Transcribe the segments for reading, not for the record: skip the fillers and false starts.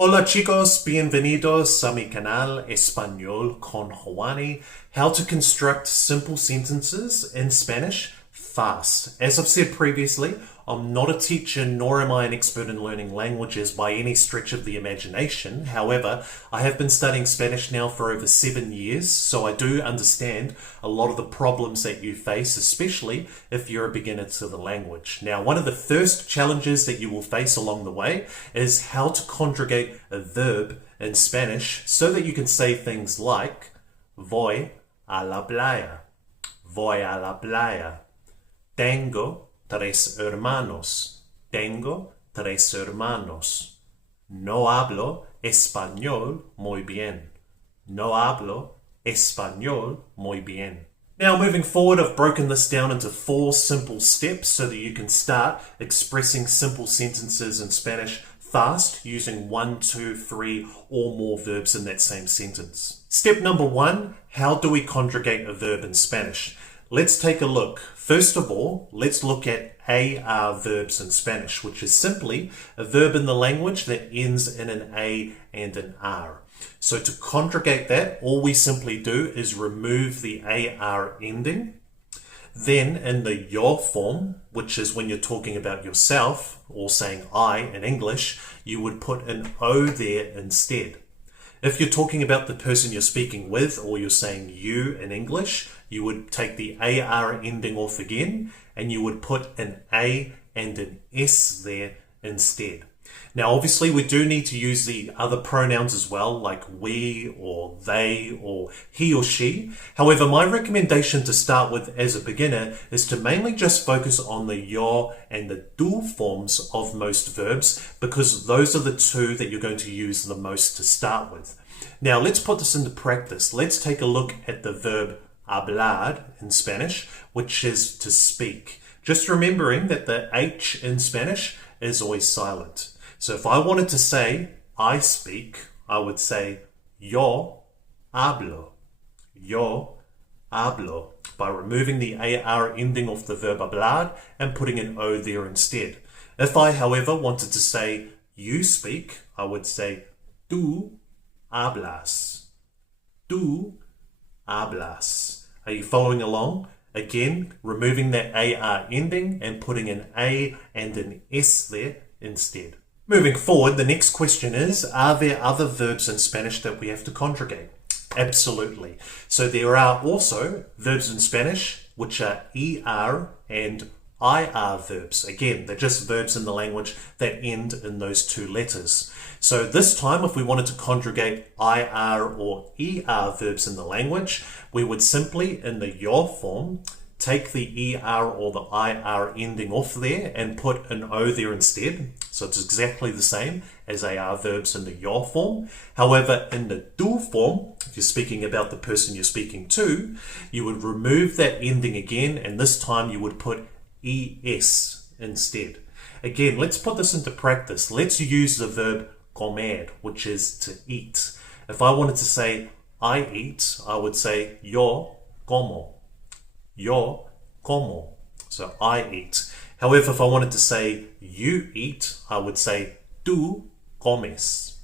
Hola chicos, bienvenidos a mi canal Español con Juani. How to construct simple sentences in Spanish fast. As I've said previously, I'm not a teacher nor am I an expert in learning languages by any stretch of the imagination. However, I have been studying Spanish now for over 7 years, so I do understand a lot of the problems that you face, especially if you're a beginner to the language. Now, one of the first challenges that you will face along the way is how to conjugate a verb in Spanish so that you can say things like voy a la playa, voy a la playa. Tengo tres hermanos. Tengo tres hermanos. No hablo español muy bien. No hablo español muy bien. Now, moving forward, I've broken this down into 4 simple steps so that you can start expressing simple sentences in Spanish fast using 1, 2, 3 or more verbs in that same sentence. Step number 1, how do we conjugate a verb in Spanish? Let's take a look. First of all, let's look at AR verbs in Spanish, which is simply a verb in the language that ends in an A and an R. So to conjugate that, all we simply do is remove the AR ending. Then in the yo form, which is when you're talking about yourself or saying I in English, you would put an O there instead. If you're talking about the person you're speaking with or you're saying you in English, you would take the AR ending off again and you would put an A and an S there instead. Now, obviously, we do need to use the other pronouns as well, like we or they or he or she. However, my recommendation to start with as a beginner is to mainly just focus on the yo and the do forms of most verbs because those are the 2 that you're going to use the most to start with. Now, let's put this into practice. Let's take a look at the verb hablar in Spanish, which is to speak. Just remembering that the H in Spanish is always silent. So if I wanted to say I speak, I would say yo hablo. Yo hablo. By removing the AR ending off the verb hablar and putting an O there instead. If I, however, wanted to say you speak, I would say tú hablas. Tú hablas. Are you following along? Again, removing that AR ending and putting an A and an S there instead. Moving forward, the next question is, are there other verbs in Spanish that we have to conjugate? Absolutely. So there are also verbs in Spanish which are ER and IR verbs. Again, they're just verbs in the language that end in those 2 letters. So this time, if we wanted to conjugate IR or ER verbs in the language, we would simply, in the yo form, take the ER or the IR ending off there and put an O there instead. So it's exactly the same as AR verbs in the yo form. However, in the do form, if you're speaking about the person you're speaking to, you would remove that ending again, and this time you would put ES instead. Again, let's put this into practice. Let's use the verb comer, which is to eat. If I wanted to say I eat, I would say yo como. Yo como. So I eat. However, if I wanted to say you eat, I would say tú comes.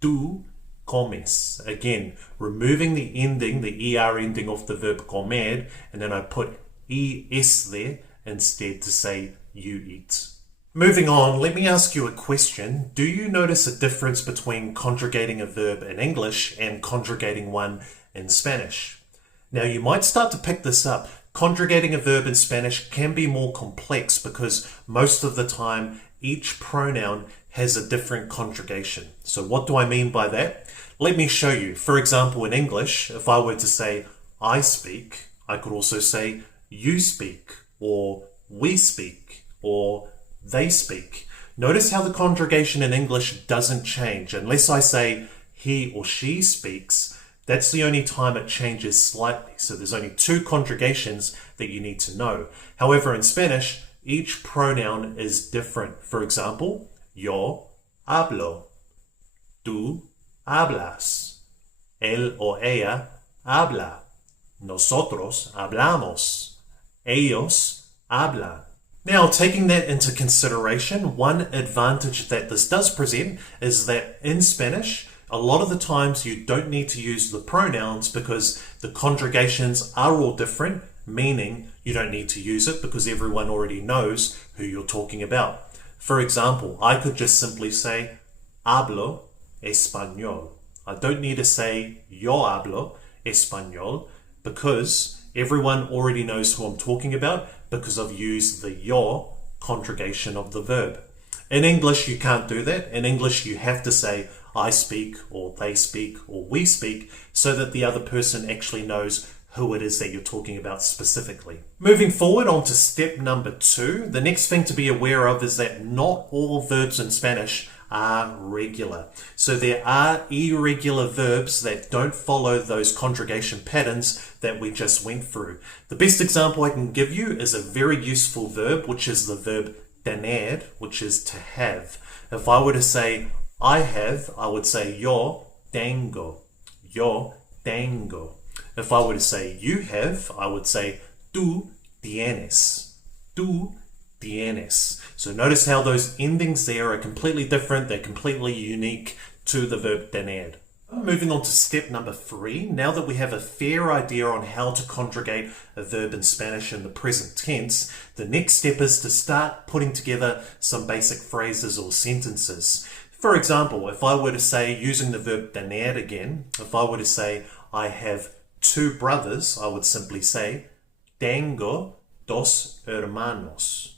Tú comes. Again, removing the ending, the ER ending off the verb comer, and then I put ES there instead to say you eat. Moving on, let me ask you a question. Do you notice a difference between conjugating a verb in English and conjugating one in Spanish? Now, you might start to pick this up. Conjugating a verb in Spanish can be more complex because most of the time each pronoun has a different conjugation. So what do I mean by that? Let me show you. For example, in English, if I were to say I speak, I could also say you speak, or we speak, or they speak. Notice how the conjugation in English doesn't change unless I say he or she speaks. That's the only time it changes slightly. So there's only 2 conjugations that you need to know. However, in Spanish, each pronoun is different. For example, yo hablo. Tú hablas. Él o ella habla. Nosotros hablamos. Ellos hablan. Now, taking that into consideration, one advantage that this does present is that in Spanish, a lot of the times you don't need to use the pronouns because the conjugations are all different, meaning you don't need to use it because everyone already knows who you're talking about. For example, I could just simply say, hablo español. I don't need to say, yo hablo español, because everyone already knows who I'm talking about because I've used the yo conjugation of the verb. In English, you can't do that. In English, you have to say, I speak, or they speak, or we speak, so that the other person actually knows who it is that you're talking about specifically. Moving forward on to step number 2, the next thing to be aware of is that not all verbs in Spanish are regular. So there are irregular verbs that don't follow those conjugation patterns that we just went through. The best example I can give you is a very useful verb, which is the verb tener, which is to have. If I were to say I have, I would say yo tengo. Yo tengo. If I were to say you have, I would say tú tienes. Tú tienes. So notice how those endings there are completely different. They're completely unique to the verb tener. Moving on to step number 3. Now that we have a fair idea on how to conjugate a verb in Spanish in the present tense, the next step is to start putting together some basic phrases or sentences. For example, if I were to say, using the verb tener again, if I were to say, I have 2 brothers, I would simply say, tengo dos hermanos.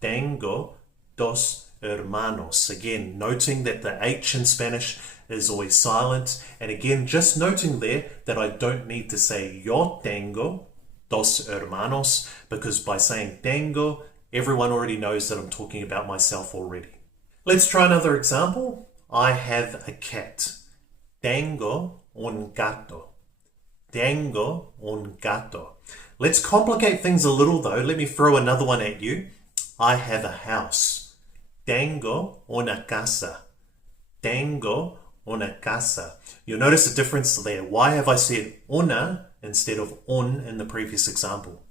Tengo dos hermanos. Again, noting that the H in Spanish is always silent. And again, just noting there that I don't need to say yo tengo dos hermanos, because by saying tengo, everyone already knows that I'm talking about myself already. Let's try another example. I have a cat. Tengo un gato. Tengo un gato. Let's complicate things a little though. Let me throw another one at you. I have a house. Tengo una casa. Tengo una casa. You'll notice a difference there. Why have I said una instead of un in the previous example?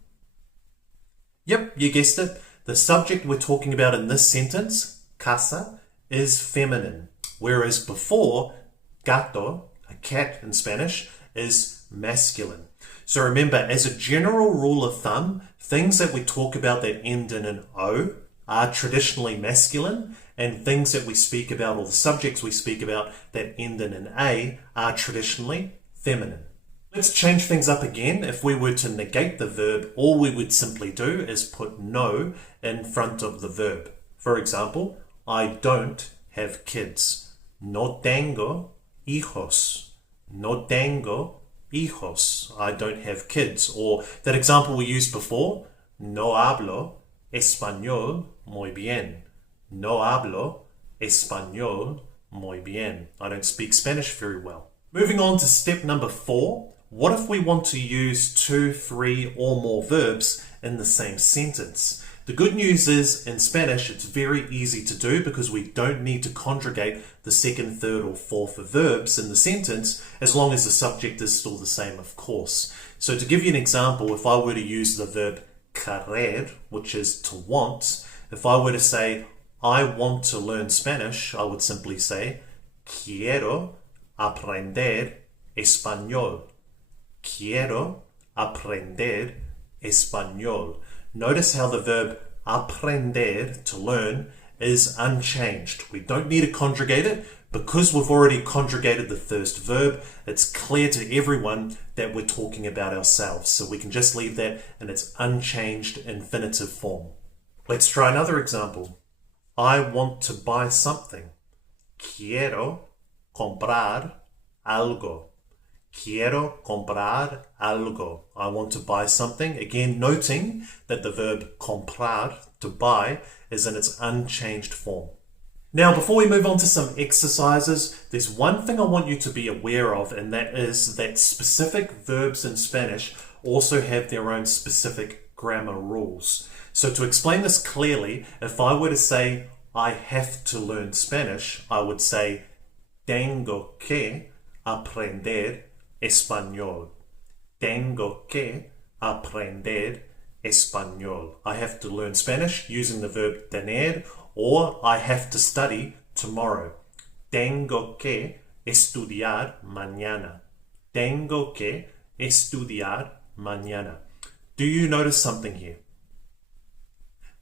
Yep, you guessed it. The subject we're talking about in this sentence, casa, is feminine, whereas before, gato, a cat in Spanish, is masculine. So remember, as a general rule of thumb, things that we talk about that end in an O are traditionally masculine, and things that we speak about, or the subjects we speak about that end in an A, are traditionally feminine. Let's change things up again. If we were to negate the verb, all we would simply do is put no in front of the verb. For example, I don't have kids. No tengo hijos. No tengo hijos. I don't have kids. Or that example we used before, no hablo español muy bien. No hablo español muy bien. I don't speak Spanish very well. Moving on to step number 4. What if we want to use 2, 3, or more verbs in the same sentence? The good news is, in Spanish, it's very easy to do because we don't need to conjugate the second, third, or fourth verbs in the sentence, as long as the subject is still the same, of course. So to give you an example, if I were to use the verb querer, which is to want, if I were to say, I want to learn Spanish, I would simply say, quiero aprender español. Quiero aprender español. Notice how the verb aprender, to learn, is unchanged. We don't need to conjugate it because we've already conjugated the first verb. It's clear to everyone that we're talking about ourselves. So we can just leave that in its unchanged infinitive form. Let's try another example. I want to buy something. Quiero comprar algo. Quiero comprar algo. I want to buy something. Again, noting that the verb comprar, to buy, is in its unchanged form. Now, before we move on to some exercises, there's one thing I want you to be aware of, and that is that specific verbs in Spanish also have their own specific grammar rules. So to explain this clearly, if I were to say, I have to learn Spanish, I would say, tengo que aprender español. Tengo que aprender español. I have to learn Spanish using the verb tener, or I have to study tomorrow. Tengo que estudiar mañana. Tengo que estudiar mañana. Do you notice something here?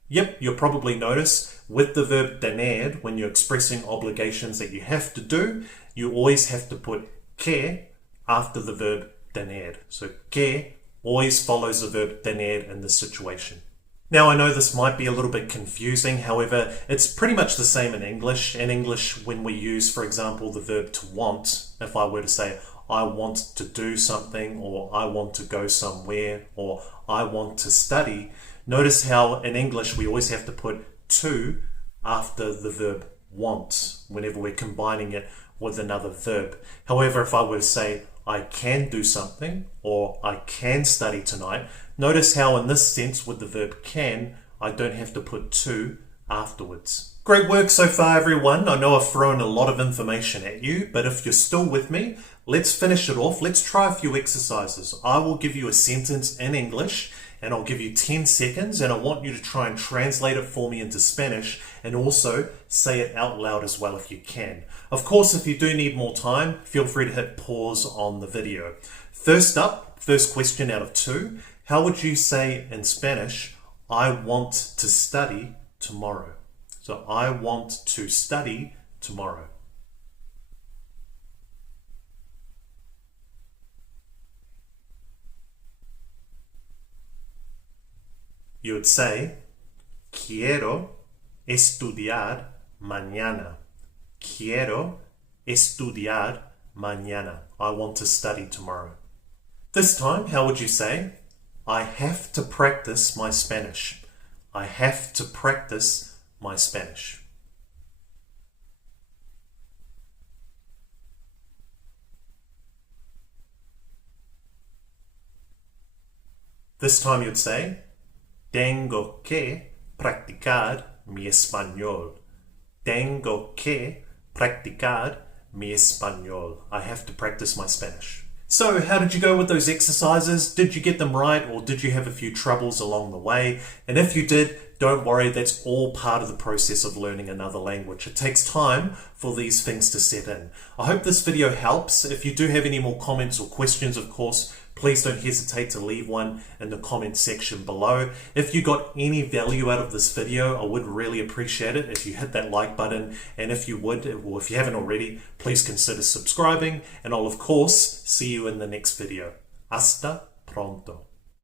Yep, you'll probably notice with the verb tener, when you're expressing obligations that you have to do, you always have to put que after the verb tener. So que always follows the verb tener in this situation. Now, I know this might be a little bit confusing. However, it's pretty much the same in English. In English, when we use, for example, the verb to want, if I were to say, I want to do something, or I want to go somewhere, or I want to study, notice how in English we always have to put to after the verb want whenever we're combining it with another verb. However, if I were to say, I can do something, or I can study tonight, notice how in this sense with the verb can, I don't have to put to afterwards. Great work so far, everyone. I know I've thrown a lot of information at you, but if you're still with me, let's finish it off. Let's try a few exercises. I will give you a sentence in English, and I'll give you 10 seconds, and I want you to try and translate it for me into Spanish, and also say it out loud as well if you can. Of course, if you do need more time, feel free to hit pause on the video. First up, first question out of 2, how would you say in Spanish, I want to study tomorrow? So, I want to study tomorrow. You would say, quiero estudiar mañana. Quiero estudiar mañana. I want to study tomorrow. This time, how would you say, I have to practice my Spanish. I have to practice my Spanish. This time you'd say, tengo que practicar mi español. Tengo que practicar mi español. I have to practice my Spanish. So, how did you go with those exercises? Did you get them right, or did you have a few troubles along the way? And if you did, don't worry, that's all part of the process of learning another language. It takes time for these things to set in. I hope this video helps. If you do have any more comments or questions, of course, please don't hesitate to leave one in the comment section below. If you got any value out of this video, I would really appreciate it if you hit that like button. And if you would, or if you haven't already, please consider subscribing. And I'll of course see you in the next video. Hasta pronto.